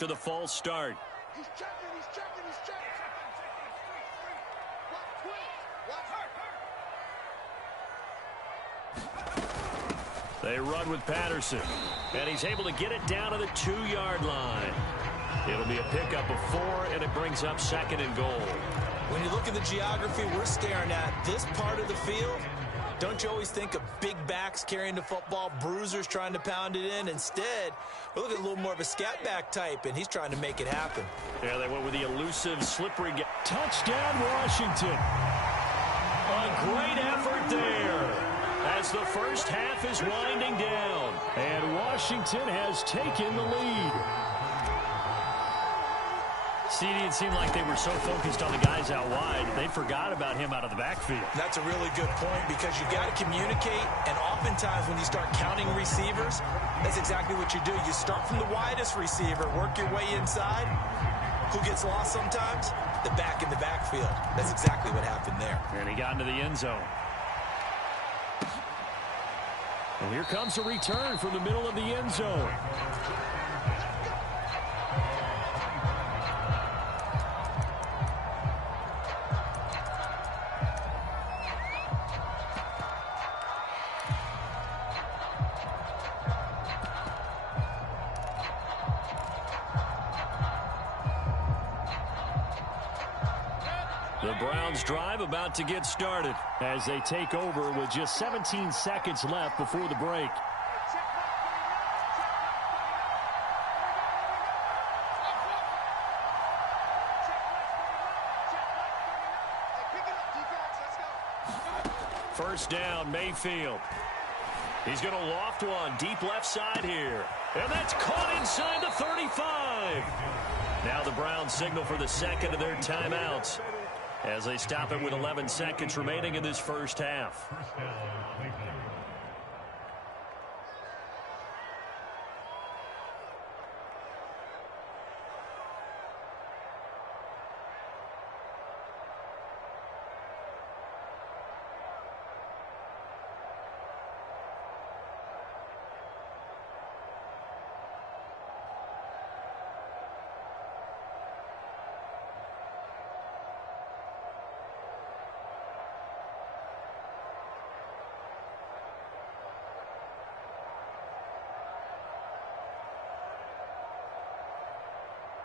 to the false start. He's checking, he's checking, he's checking. They run with Patterson, and he's able to get it down to the 2-yard line. It'll be a pickup of 4, and it brings up 2nd and goal. When you look at the geography we're staring at, this part of the field, don't you always think of big backs carrying the football, bruisers trying to pound it in? Instead, we're looking at a little more of a scat back type, and he's trying to make it happen. Yeah, they went with the elusive, slippery touchdown, Washington. A great effort there as the first half is winding down. And Washington has taken the lead. CD, it seemed like they were so focused on the guys out wide, they forgot about him out of the backfield. That's a really good point because you've got to communicate, and oftentimes when you start counting receivers, that's exactly what you do. You start from the widest receiver, work your way inside. Who gets lost sometimes? The back in the backfield. That's exactly what happened there. And he got into the end zone. And here comes a return from the middle of the end zone. The Browns drive about to get started as they take over with just 17 seconds left before the break. First down, Mayfield. He's going to loft one deep left side here. And that's caught inside the 35. Now the Browns signal for the second of their timeouts as they stop it with 11 seconds remaining in this first half.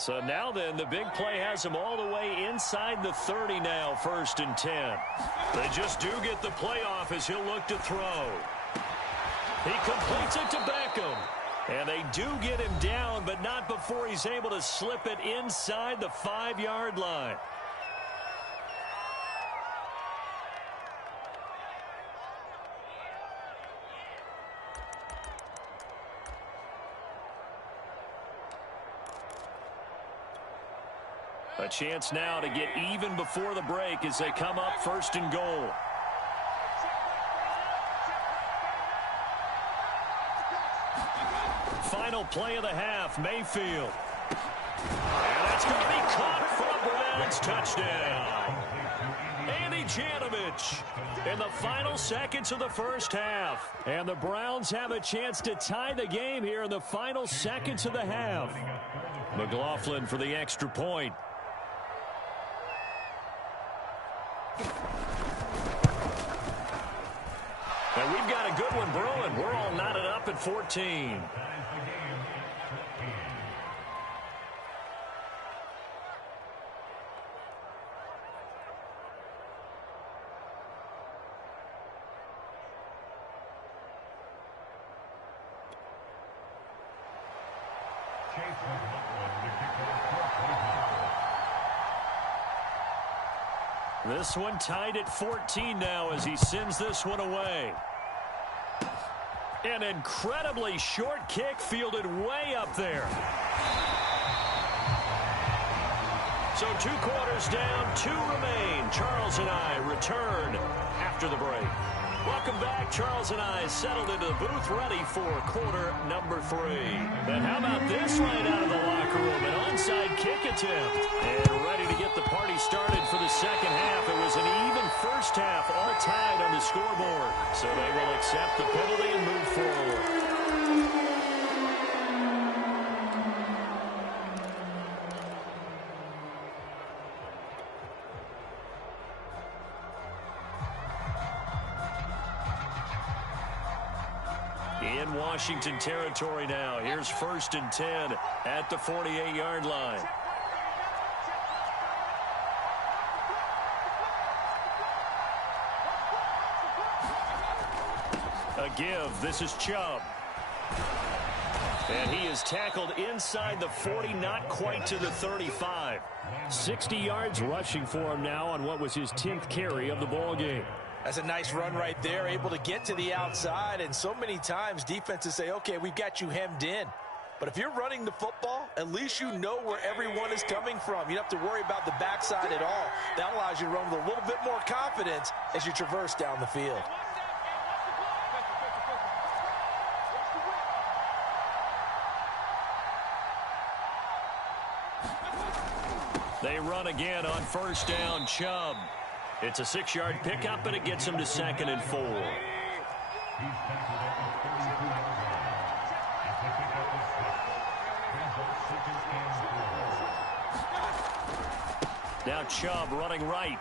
So now then, the big play has him all the way inside the 30 now, 1st and 10. They just do get the playoff as he'll look to throw. He completes it to Beckham. And they do get him down, but not before he's able to slip it inside the 5-yard line. A chance now to get even before the break as they come up 1st and goal. Final play of the half, Mayfield. And that's going to be caught for a Browns touchdown. Andy Janovich in the final seconds of the first half. And the Browns have a chance to tie the game here in the final seconds of the half. McLaughlin for the extra point. And we've got a good one brewing. We're all knotted up at 14. This one tied at 14 now as he sends this one away. An incredibly short kick fielded way up there. So 2 quarters down, 2 remain. Charles and I return after the break. Welcome back. Charles and I settled into the booth ready for quarter number 3. And how about this right out of the locker room? An onside kick attempt. And ready to get the party started for the second half. It was an even first half, all tied on the scoreboard. So they will accept the penalty and move forward. in Washington territory now. Here's 1st and 10 at the 48-yard line. A give. This is Chubb. And he is tackled inside the 40, not quite to the 35. 60 yards rushing for him now on what was his 10th carry of the ball game. That's a nice run right there, able to get to the outside. And so many times defenses say, okay, we've got you hemmed in. But if you're running the football, at least you know where everyone is coming from. You don't have to worry about the backside at all. That allows you to run with a little bit more confidence as you traverse down the field. They run again on 1st down. Chubb. It's a 6-yard pickup, and it gets him to 2nd and 4. Now Chubb running right.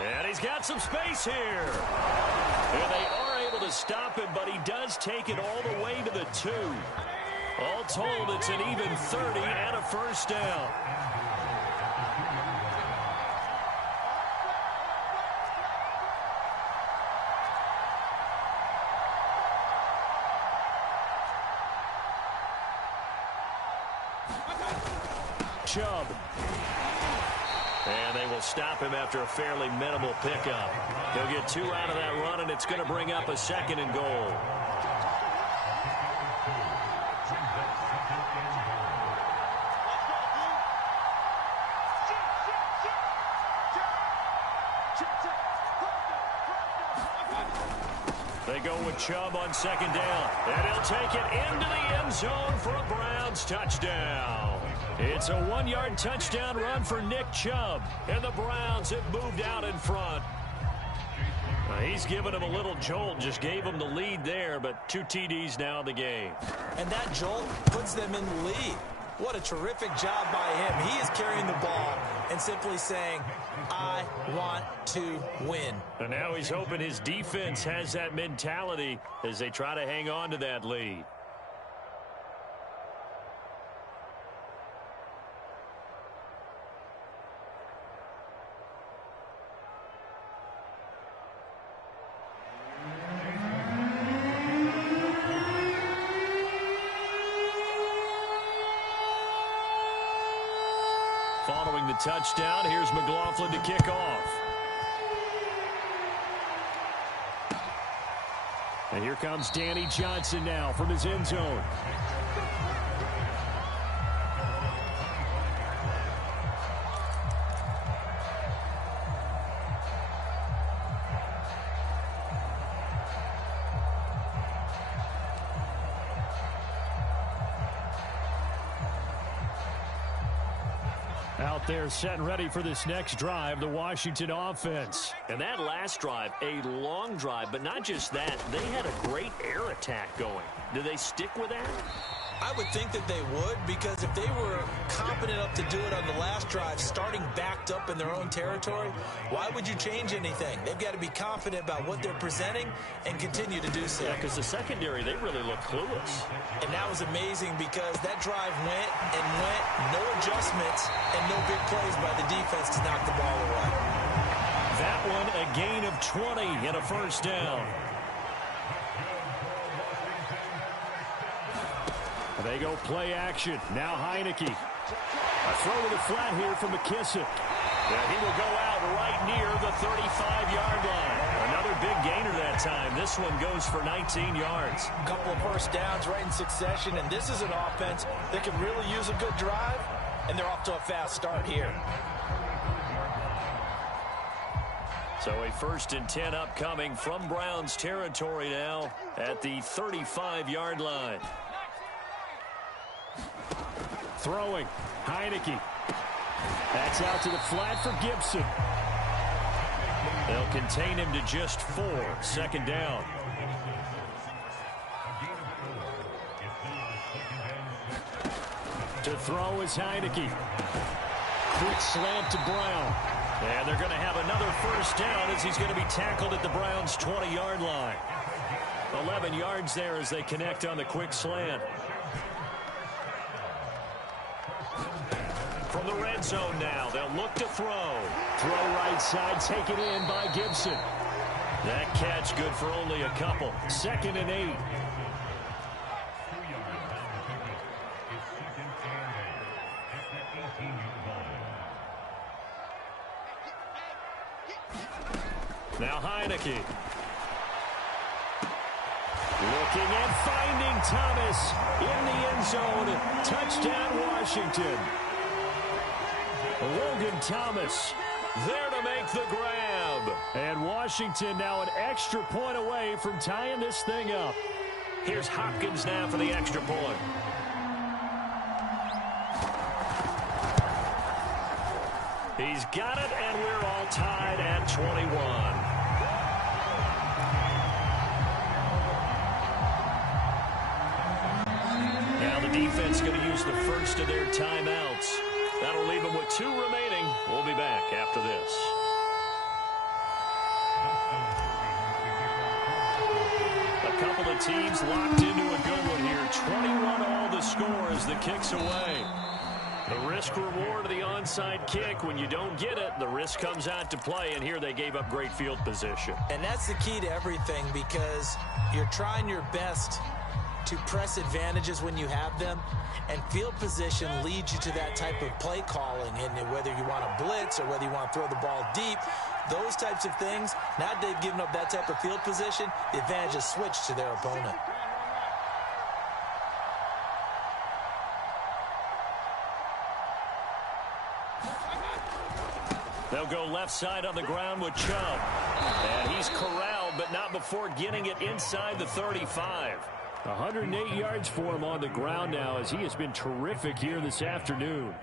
And he's got some space here. And they are able to stop him, but he does take it all the way to the 2. All told, it's an even 30 and a 1st down. Chubb. And they will stop him after a fairly minimal pickup. He'll get 2 out of that run, and it's going to bring up a 2nd and goal. They go with Chubb on 2nd down. And he'll take it into the end zone for a Browns touchdown. It's a 1-yard touchdown run for Nick Chubb. And the Browns have moved out in front. He's given him a little jolt, just gave him the lead there, but 2 TDs now in the game. And that jolt puts them in the lead. What a terrific job by him. He is carrying the ball and simply saying, I want to win. And now he's hoping his defense has that mentality as they try to hang on to that lead. Following the touchdown, here's McLaughlin to kick off. And here comes Danny Johnson now from his end zone. Out there set and ready for this next drive, the Washington offense. And that last drive, a long drive, but not just that. They had a great air attack going. Do they stick with that? I would think that they would, because if they were competent enough to do it on the last drive, starting backed up in their own territory, why would you change anything? They've got to be confident about what they're presenting and continue to do so. Yeah, because the secondary, they really look clueless. And that was amazing because that drive went and went, no adjustments, and no big plays by the defense to knock the ball away. That one, a gain of 20 and a 1st down. They go play action. Now Heineke. A throw to the flat here from McKissick. Yeah, he will go out right near the 35-yard line. Another big gainer that time. This one goes for 19 yards. A couple of 1st downs right in succession, and this is an offense that can really use a good drive, and they're off to a fast start here. So a 1st and 10 upcoming from Browns territory now at the 35-yard line. Throwing. Heineke. That's out to the flat for Gibson. They'll contain him to just 4. 2nd down. To throw is Heineke. Quick slant to Brown. And they're going to have another 1st down as he's going to be tackled at the Browns' 20-yard line. 11 yards there as they connect on the quick slant. From the red zone now, they'll look to throw. Throw right side, taken in by Gibson. That catch good for only a couple. 2nd and 8. Now Heineke. Looking and finding Thomas in the end zone. Touchdown, Washington. Logan Thomas There to make the grab. And Washington now an extra point away from tying this thing up. Here's Hopkins now for the extra point. He's got it, and we're all tied at 21. Now the defense going to use the first of their timeouts. That'll leave them with 2 remaining. We'll be back after this. A couple of teams locked into a good one here. 21 all the score as the kick's away. The risk reward of the onside kick. When you don't get it, the risk comes out to play, and here they gave up great field position. And that's the key to everything, because you're trying your best to press advantages when you have them, and field position leads you to that type of play calling. And whether you want to blitz or whether you want to throw the ball deep, those types of things, now that they've given up that type of field position, the advantage is switched to their opponent. They'll go left side on the ground with Chubb. And he's corralled, but not before getting it inside the 35. 108 yards for him on the ground now, as he has been terrific here this afternoon.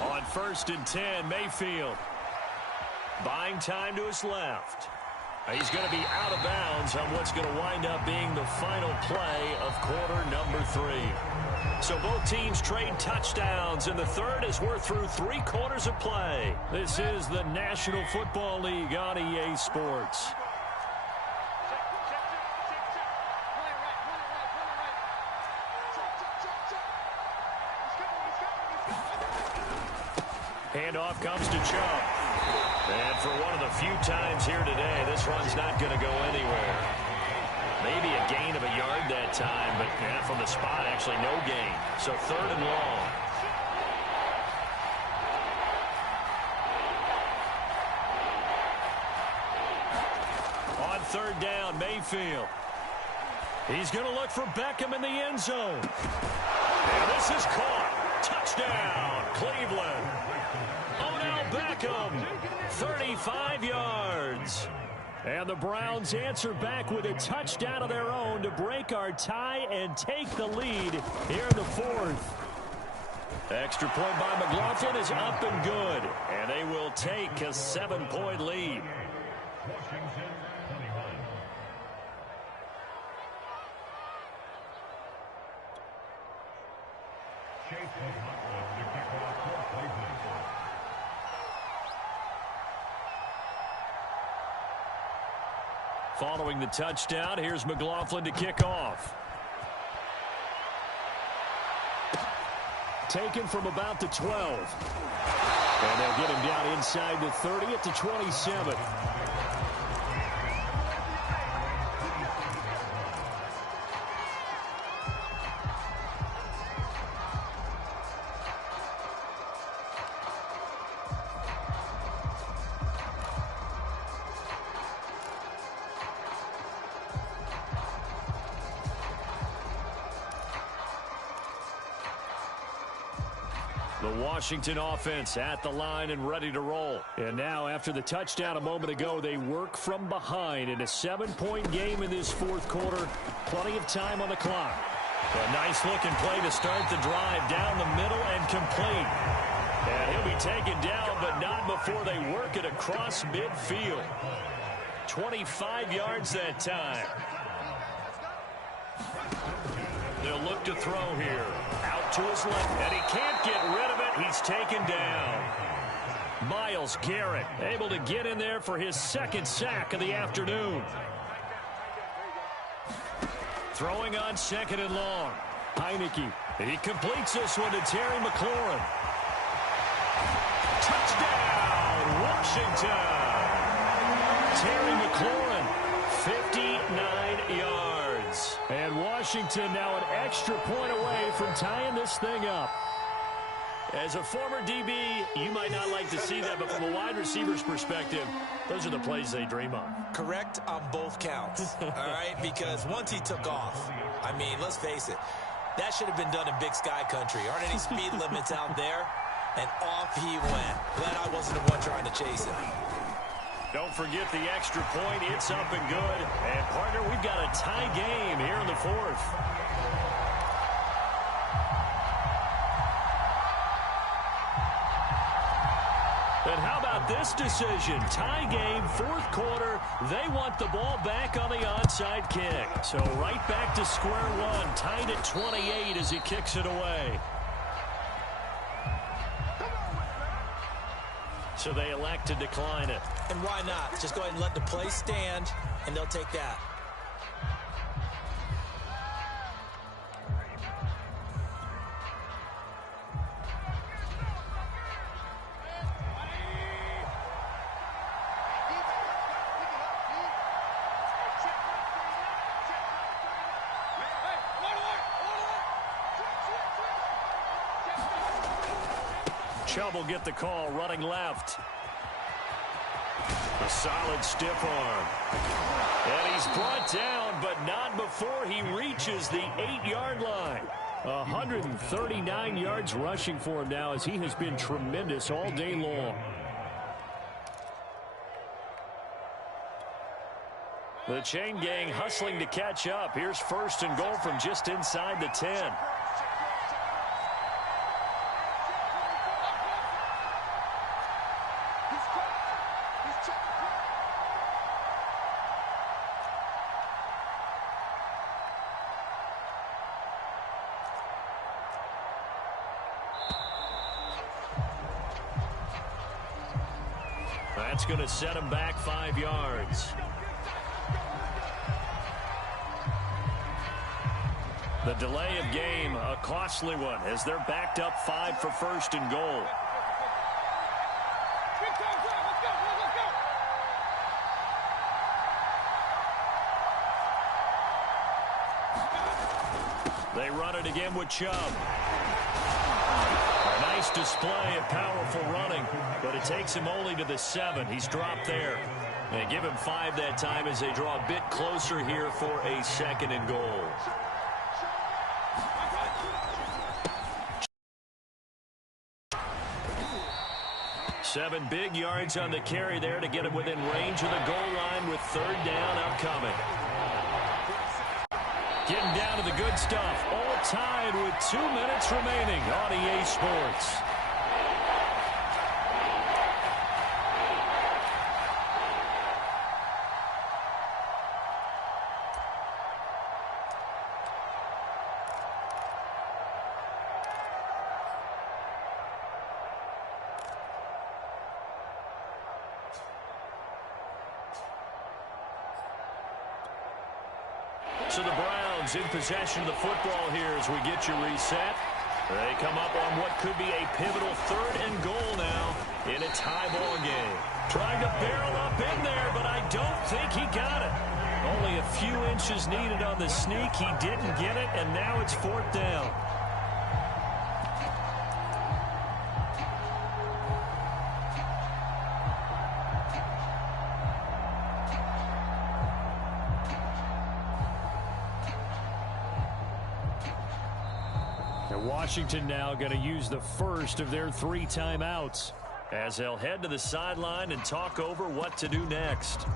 On 1st and 10, Mayfield. Buying time to his left. He's going to be out of bounds on what's going to wind up being the final play of quarter number 3. So both teams trade touchdowns, and the third as we're through 3 quarters of play. This is the National Football League on EA Sports. Handoff comes to Chubb. And for one of the few times here today, this run's not going to go anywhere. Maybe a gain of a yard that time, but from the spot, actually no gain. So 3rd and long. On 3rd down, Mayfield. He's going to look for Beckham in the end zone. And this is caught. Touchdown, Cleveland. Odell Beckham, 35 yards. And the Browns answer back with a touchdown of their own to break our tie and take the lead here in the 4th. Extra point by McLaughlin is up and good. And they will take a 7-point lead. Following the touchdown, here's McLaughlin to kick off. Taken from about the 12. And they'll get him down inside the 30 at the 27. The Washington offense at the line and ready to roll. And now, after the touchdown a moment ago, they work from behind in a 7-point game in this 4th quarter. Plenty of time on the clock. A nice-looking play to start the drive down the middle and complete. And he'll be taken down, but not before they work it across midfield. 25 yards that time. They'll look to throw here. Out to his left, and he can't get rid of it. He's taken down. Myles Garrett able to get in there for his second sack of the afternoon. Throwing on second and long. Heineke. He completes this one to Terry McLaurin. Touchdown, Washington. Terry McLaurin, 59 yards. And Washington now an extra point away from tying this thing up. As a former DB, you might not like to see that, but from a wide receiver's perspective, those are the plays they dream of. Correct on both counts, all right? Because once he took off, I mean, let's face it, that should have been done in Big Sky country. Aren't any speed limits out there? And off he went. Glad I wasn't the one trying to chase him. Don't forget the extra point. It's up and good. And, partner, we've got a tie game here in the fourth. And how about this decision? Tie game, fourth quarter. They want the ball back on the onside kick. So right back to square one. Tied at 28 as he kicks it away. So they elect to decline it. And why not? Just go ahead and let the play stand, and they'll take that. Chubb will get the call running left. A solid stiff arm. And he's brought down, but not before he reaches the 8-yard line. 139 yards rushing for him now as he has been tremendous all day long. The chain gang hustling to catch up. Here's first and goal from just inside the 10. That's going to set him back 5 yards. The delay of game, a costly one, as they're backed up 5 for first and goal. They run it again with Chubb. A nice display of powerful running, but it takes him only to the 7. He's dropped there. They give him 5 that time as they draw a bit closer here for a second and goal. Seven big yards on the carry there to get him within range of the goal line with third down upcoming. Getting down to the good stuff. All tied with 2 minutes remaining on EA Sports. So the Browns in possession of the football here as we get you reset. They come up on what could be a pivotal third and goal now in a tie ball game. Trying to barrel up in there, but I don't think he got it. Only a few inches needed on the sneak. He didn't get it, and now it's fourth down. Washington now going to use the first of their 3 timeouts as they'll head to the sideline and talk over what to do next.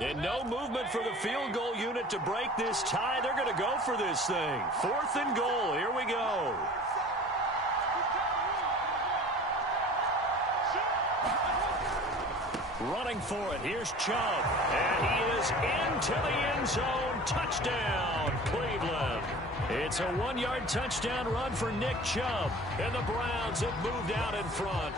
And no movement for the field goal unit to break this tie. They're going to go for this thing. Fourth and goal. Here we go. Running for it. Here's Chubb. And he is into the end zone. Touchdown, Cleveland. It's a 1-yard touchdown run for Nick Chubb. And the Browns have moved out in front.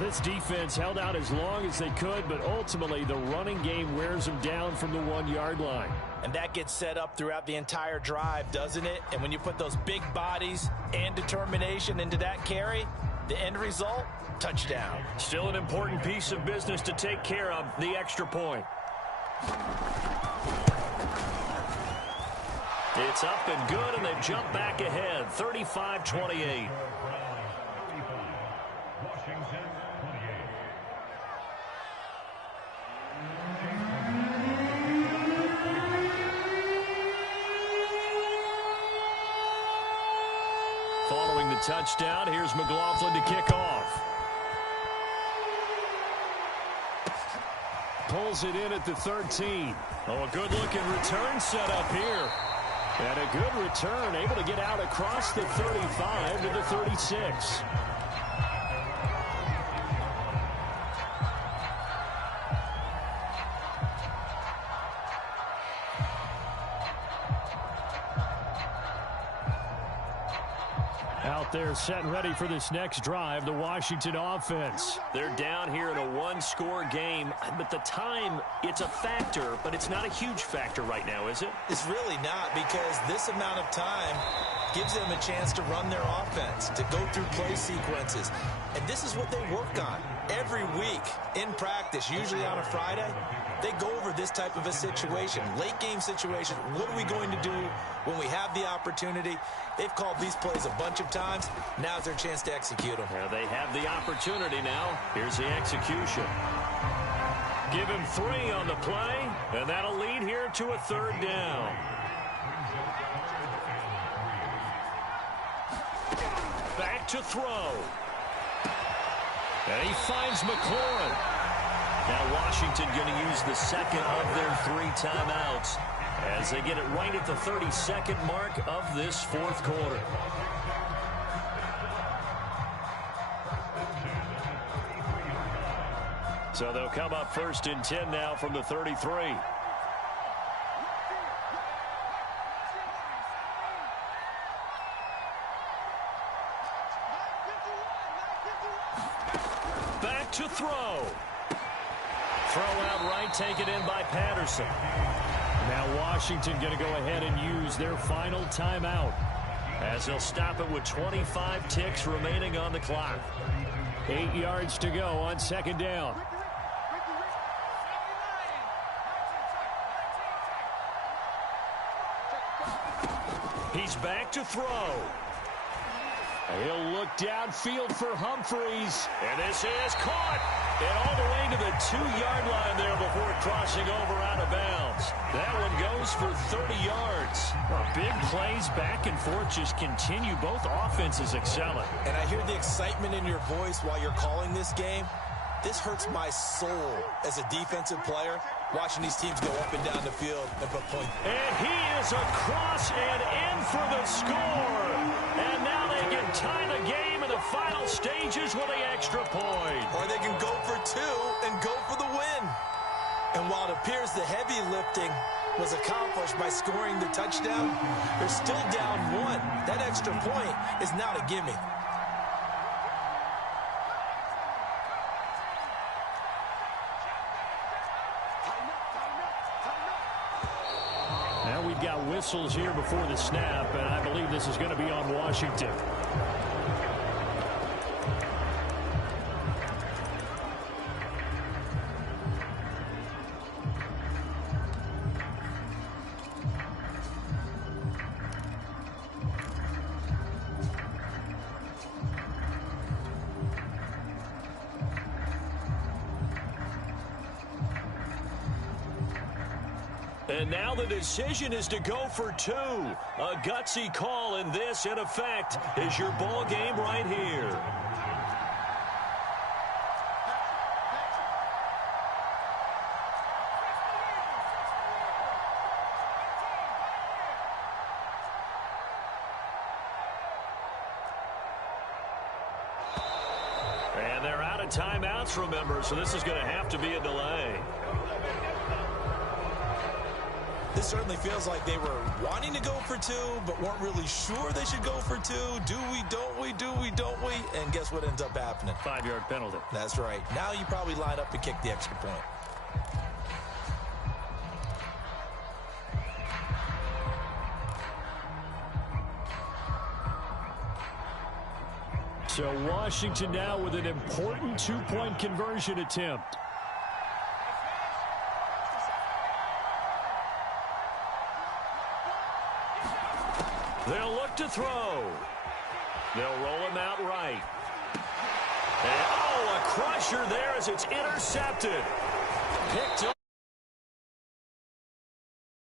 This defense held out as long as they could, but ultimately the running game wears them down from the 1-yard line. And that gets set up throughout the entire drive, doesn't it? And when you put those big bodies and determination into that carry, the end result, touchdown. Still an important piece of business to take care of, the extra point. It's up and good, and they've jumped back ahead, 35-28. Following the touchdown, here's McLaughlin to kick off. Pulls it in at the 13. Oh, a good-looking return set up here. And a good return, able to get out across the 35 to the 36. Out there set and ready for this next drive, the Washington offense. They're down here in a one-score game, but the time, it's a factor, but it's not a huge factor right now, is it? It's really not, because this amount of time gives them a chance to run their offense, to go through play sequences. And this is what they work on every week in practice, usually on a Friday. They go over this type of a situation, late game situation. What are we going to do when we have the opportunity? They've called these plays a bunch of times. Now's their chance to execute them. Yeah, they have the opportunity now. Here's the execution. Give him 3 on the play, and that'll lead here to a 3rd down. Back to throw. And he finds McLaurin. Now Washington going to use the second of their 3 timeouts as they get it right at the 32nd mark of this 4th quarter. So they'll come up 1st and 10 now from the 33. Back to throw. Throw out right, taken in by Patterson. Now Washington going to go ahead and use their final timeout, as they'll stop it with 25 ticks remaining on the clock. 8 yards to go on 2nd down. He's back to throw. He'll look downfield for Humphreys. And this is caught. And all the way to the 2-yard line there before crossing over out of bounds. That one goes for 30 yards. Big plays back and forth just continue. Both offenses excelling. And I hear the excitement in your voice while you're calling this game. This hurts my soul as a defensive player, watching these teams go up and down the field and put points. And he is across and in for the score. And now they can tie the game in the final stages with the extra point. Or they can go for 2 and go for the win. And while it appears the heavy lifting was accomplished by scoring the touchdown, they're still down 1. That extra point is not a gimme. Now we've got whistles here before the snap, and I believe this is going to be on Washington. And now the decision is to go for 2. A gutsy call, and this, in effect, is your ball game right here. And they're out of timeouts, remember, so this is going to have to be a delay. This certainly feels like they were wanting to go for two, but weren't really sure they should go for two. Do we, don't we, do we, don't we? And guess what ends up happening? 5-yard penalty. That's right. Now you probably line up and kick the extra point. So Washington now with an important two-point conversion attempt. They'll look to throw. They'll roll him out right. And, oh, a crusher there as it's intercepted. Picked up.